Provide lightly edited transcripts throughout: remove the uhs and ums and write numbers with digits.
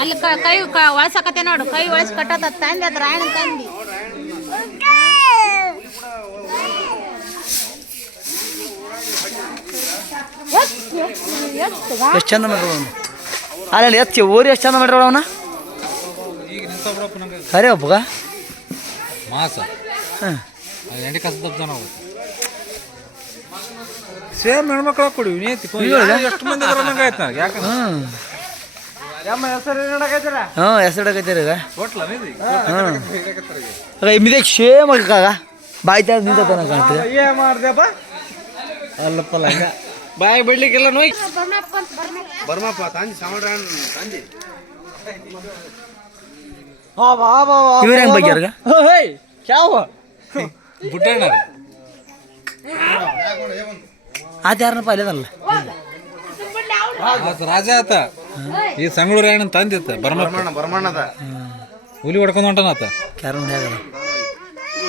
ಅಲ್ಲಿ ಕೈ ಒಳಸಕತ್ತೆ ನೋಡು, ಕೈ ಒಳಸಿ ಕಟ್ಟತ್ತ ತಂದೆ ಅದ್ರ ರಾಯಣ ತಂದಿ. ಎಷ್ಟು ಚಂದ ಮಾಡ್ರ ಅಲ್ಲಿ ಎತ್ತಿ ಓರಿ ಎಷ್ಟು ಚಂದ ಮಾಡ್ರ ಅವನ ಖರೆ ಒಬ್ಬಗ ಮಾಸ ಹಾಂ ಎಂಡಿ ಕಸ ಜನ ಸೇಮ್ ಹೆಣ್ಮಕ್ಳು ಕೊಡಿ ಎಷ್ಟು ಮಂದಿ ಆಯ್ತು ಯಾಕೆ ಹಾಂ ಹೆಸರಿಡಕತ್ತೀರ ಈಗ ಹಾಂ ಮಿದಕ್ಕೆ ಸೇಮ್ ಆಗ ಬಾಯಿ ತ ನಿಂತನ ಕಾಣ್ತೀವಿ ಮಾಡ್ದಪ್ಪ ಅಲ್ಲಪ್ಪಲ್ಲ ಹಂಗ ಬಾಯಿ ಬಿಡ್ಲಿಕ್ಕೆಲ್ಲ ನೋಯ್ ಬರ್ಮಪ್ಪ ತಂಜಿ ತಂಜಿ ಇವ್ರ ಹೆಂಗ್ ಬಗ್ಗ್ಯಾರ್ಗ ಬುಟ್ಟಣ್ಣ ಆತ ಯಾರನ್ನಪ್ಪ ಅಲ್ಲೇದಲ್ಲ ರಾಜ ಆತ ಈ ಸಂಗಳೂರು ಏನಂತ ತಂದಿತ್ತ ಬರ್ಮಣ್ಣದ ಹುಲಿ ಹೊಡ್ಕೊಂಡು ಹೊಂಟನ ಆತ ಕ್ಯಾರ ಆಗಲ್ಲ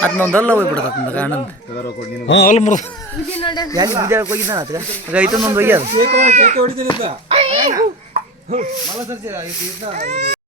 ಅದು ನೊಂದಲ್ಲ ಹೋಗ್ಬಿಡತ್ತ ಕಾರಣಂತ ಹ್ಞೂ ಅಲ್ಲಿ ಮುರು ಎಲ್ಲಿ ಬಿದ್ದಾಳಕ್ಕೆ ಹೋಗಿದ್ದಾನ ಆತ ಈಗ ಐತೊಂದೊಂದು ಹೋಗ್ಯದ